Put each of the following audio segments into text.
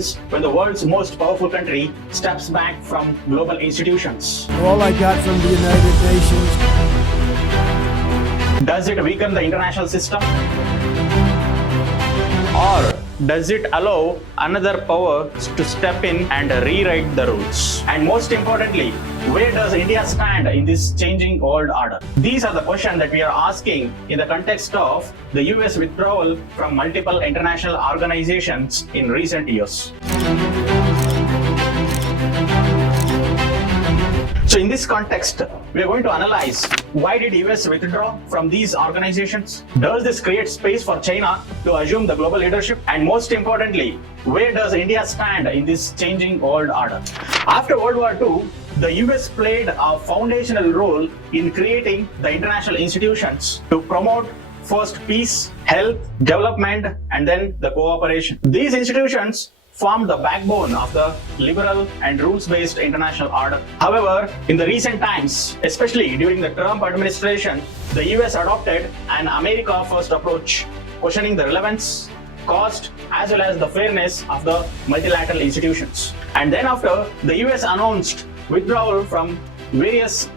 happens when the world's most powerful country steps back from global institutions? All I got from the United Nations. Does it weaken the international system? Or does it allow another power to step in and rewrite the rules? And most importantly, where does India stand in this changing world order? These are the questions that we are asking in the context of the US withdrawal from multiple international organizations in recent years. So in this context, we are going to analyze why did US withdraw from these organizations? Does this create space for China to assume the global leadership? And most importantly, where does India stand in this changing world order? After World War II, the US played a foundational role in creating the international institutions to promote first peace, health, development, and then the cooperation. These institutions formed the backbone of the liberal and rules-based international order. However, in the recent times, especially during the Trump administration, the US adopted an America-first approach, questioning the relevance, cost, as well as the fairness of the multilateral institutions. And then after, the US announced withdrawal from various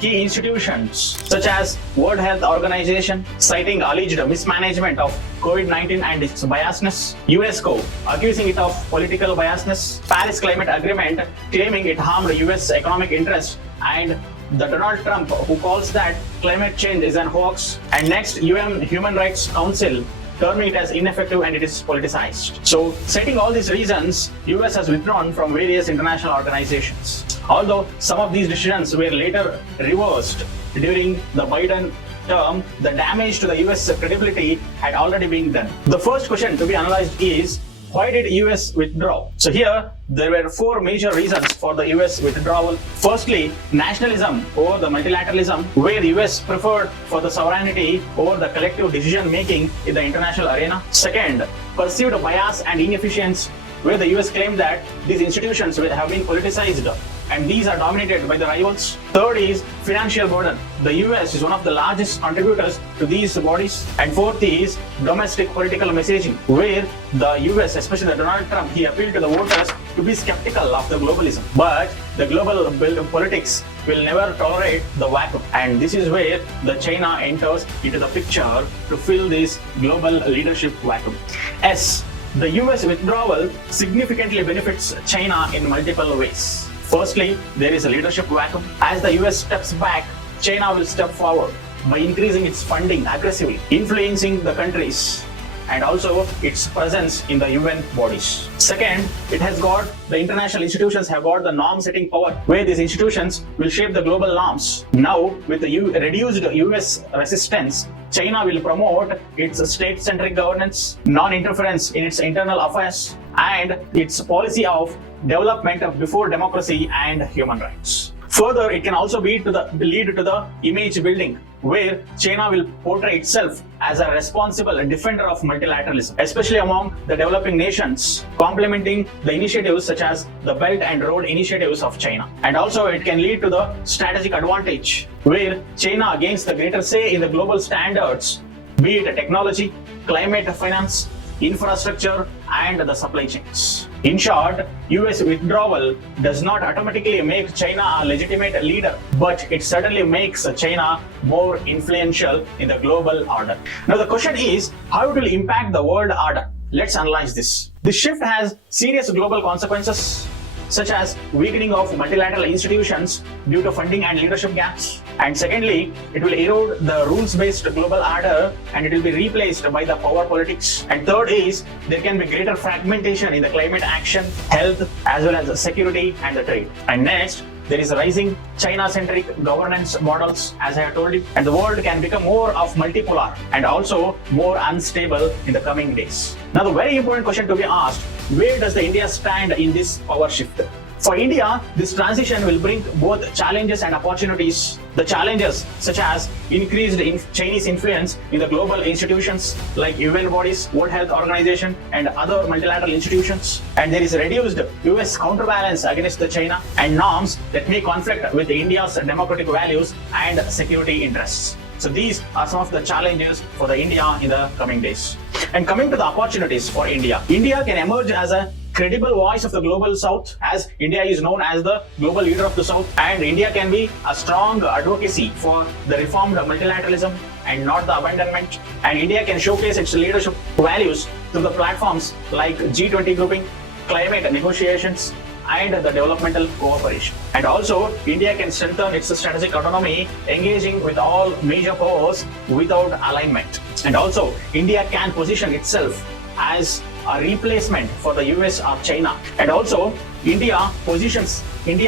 key institutions such as World Health Organization, citing alleged mismanagement of COVID-19 and its biasness, UNESCO accusing it of political biasness, Paris Climate Agreement claiming it harmed US economic interests, and the Donald Trump who calls that climate change is an hoax, and next UN Human Rights Council terming it as ineffective and it is politicized. So, citing all these reasons, US has withdrawn from various international organizations. Although some of these decisions were later reversed during the Biden term, the damage to the US credibility had already been done. The first question to be analyzed is, why did US withdraw? So here, there were four major reasons for the US withdrawal. Firstly, nationalism over the multilateralism, where the US preferred for the sovereignty over the collective decision making in the international arena. Second, perceived bias and inefficiency, where the US claimed that these institutions have been politicized and these are dominated by the rivals. Third is financial burden. The US is one of the largest contributors to these bodies. And fourth is domestic political messaging, where the US, especially Donald Trump, he appealed to the voters to be skeptical of the globalism. But the global politics will never tolerate the vacuum. And this is where the China enters into the picture to fill this global leadership vacuum. S. The US withdrawal significantly benefits China in multiple ways. Firstly, there is a leadership vacuum. As the US steps back, China will step forward by increasing its funding aggressively, influencing the countries and also its presence in the UN bodies. Second, the international institutions have got the norm-setting power, where these institutions will shape the global norms. Now, with the reduced US resistance, China will promote its state-centric governance, non-interference in its internal affairs, and its policy of development before democracy and human rights. Further, it can also lead to the image building, where China will portray itself as a responsible defender of multilateralism, especially among the developing nations, complementing the initiatives such as the Belt and Road initiatives of China. And also it can lead to the strategic advantage, where China gains the greater say in the global standards, be it technology, climate finance, infrastructure, and the supply chains. In short, US withdrawal does not automatically make China a legitimate leader, but it certainly makes China more influential in the global order. Now the question is, how it will impact the world order? Let's analyze this. This shift has serious global consequences, such as weakening of multilateral institutions due to funding and leadership gaps. And secondly, it will erode the rules-based global order and it will be replaced by the power politics. And third is, there can be greater fragmentation in the climate action, health, as well as security and the trade. And next, there is rising China-centric governance models, as I have told you, and the world can become more of multipolar and also more unstable in the coming days. Now, the very important question to be asked, where does the India stand in this power shift? For India, this transition will bring both challenges and opportunities. The challenges such as increased Chinese influence in the global institutions like UN bodies, World Health Organization, and other multilateral institutions. And there is reduced US counterbalance against the China and norms that may conflict with India's democratic values and security interests. So these are some of the challenges for the India in the coming days. And coming to the opportunities for India, India can emerge as a credible voice of the global South, as India is known as the global leader of the South, and India can be a strong advocacy for the reformed multilateralism and not the abandonment. And India can showcase its leadership values through the platforms like G20 grouping, climate negotiations, and the developmental cooperation. And also, India can strengthen its strategic autonomy, engaging with all major powers without alignment. And also, India can position itself as a replacement for the US or China. And also, India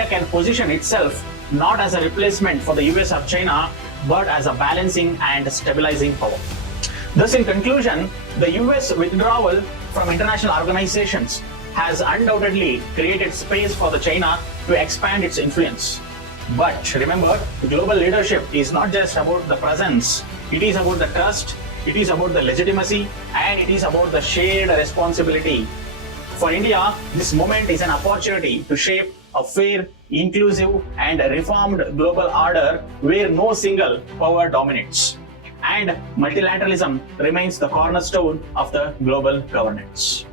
can position itself not as a replacement for the US or China, but as a balancing and stabilizing power. Thus, in conclusion, the US withdrawal from international organizations has undoubtedly created space for the China to expand its influence. But remember, global leadership is not just about the presence, it is about the trust, it is about the legitimacy, and it is about the shared responsibility. For India, this moment is an opportunity to shape a fair, inclusive, and reformed global order where no single power dominates, and multilateralism remains the cornerstone of the global governance.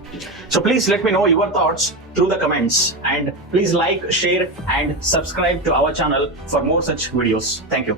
So please let me know your thoughts through the comments, and please like, share, and subscribe to our channel for more such videos. Thank you.